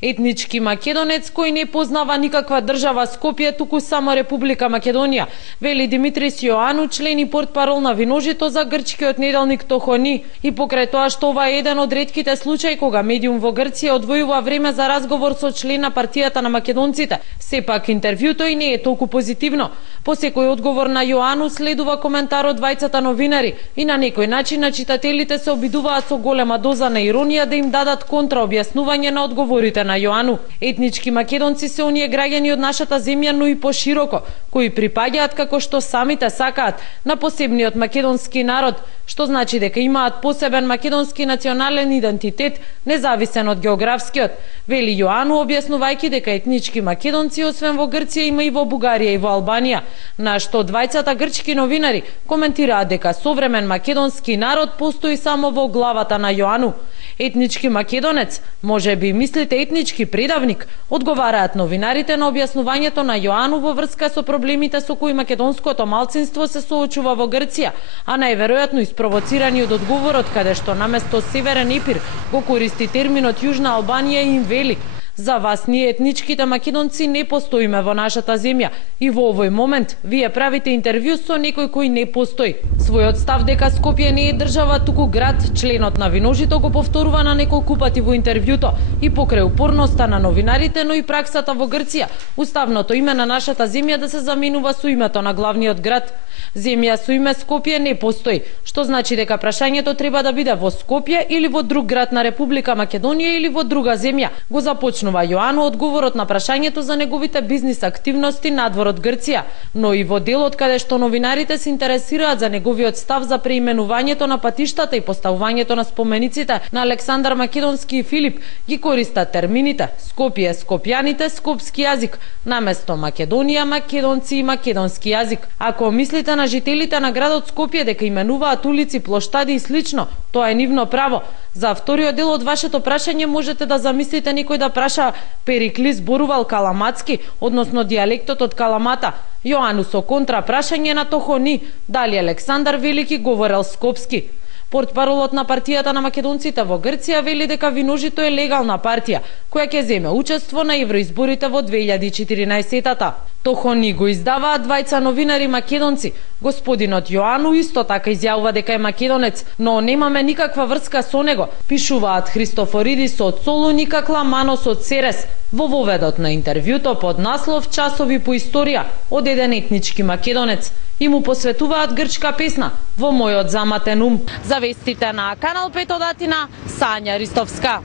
Етнички македонец кој не познава никаква држава Скопје, туку само Република Македонија, вели Димитрис Јоану, член и портпарол на Виножито за грчкиот неделник Тохони. И покрај тоа што ова е еден од ретките случаи кога медиум во Грција одвојува време за разговор со член на партијата на македонците, сепак интервјуто и не е толку позитивно. По секој одговор на Јоану следува коментар од двајцата новинари и на некој начин на читателите се обидуваат со голема доза на иронија да им дадат контраобјаснување на одговорите на Јоану. Етнички македонци се оние граѓани од нашата земја, но и пошироко, кои припаѓаат како што самите сакаат на посебниот македонски народ, што значи дека имаат посебен македонски национален идентитет, независен од географскиот, вели Јоану, објаснувајќи дека етнички македонци освен во Грција има и во Бугарија и во Албанија, на што двајцата грчки новинари коментираат дека современ македонски народ постои само во главата на Јоану. Етнички македонец, може би мислите етнички предавник, одговараат новинарите на објаснувањето на Јоану во врска со проблемите со кои македонското малцинство се соочува во Грција, а најверојатно испровоцирани од одговорот каде што наместо Северен Епир го користи терминот Јужна Албанија и им вели: за вас ние етничките македонци не постоиме во нашата земја и во овој момент вие правите интервју со некој кој не постои. Својот став дека Скопје не е држава туку град, членот на Виножито го повторува на неколку пати во интервјуто и покрај упорноста на новинарите, но и праксата во Грција, уставното име на нашата земја да се заменува со името на главниот град. Земја со име Скопје не постои, што значи дека прашањето треба да биде во Скопје или во друг град на Република Македонија или во друга земја. Го започнува Јоану одговорот на прашањето за неговите бизнис активности надвор од Грција, но и во делот каде што новинарите се интересираат за неговиот став за преименувањето на патиштата и поставувањето на спомениците на Александар Македонски и Филип, ги користат термините Скопје, скопјаните, скопски јазик, наместо Македонија, македонци и македонски јазик. Ако мислите на жителите на градот Скопје дека именуваат улици, плоштади и слично, тоа е нивно право. За вториот дел од вашето прашање можете да замислите некој да праша Перикли зборувал каламатски, односно дијалектот од Каламата. Јоану со контра прашање на Тохони, дали Александар Велики говорел скопски. Портпаролот на партијата на македонците во Грција вели дека Виножито е легална партија, која ќе земе учество на евроизборите во 2014-тата. Тохони го издаваат двајца новинари македонци. Господинот Јоану исто така изјавува дека е македонец, но немаме никаква врска со него, пишуваат Христофоридис од Солун и Какламанос од Серес во воведот на интервјуто под наслов Часови по историја од еден етнички македонец. И му посветуваат грчка песна во мојот заматен ум. За вестите на Канал 5 од Атина, Сања Ристовска.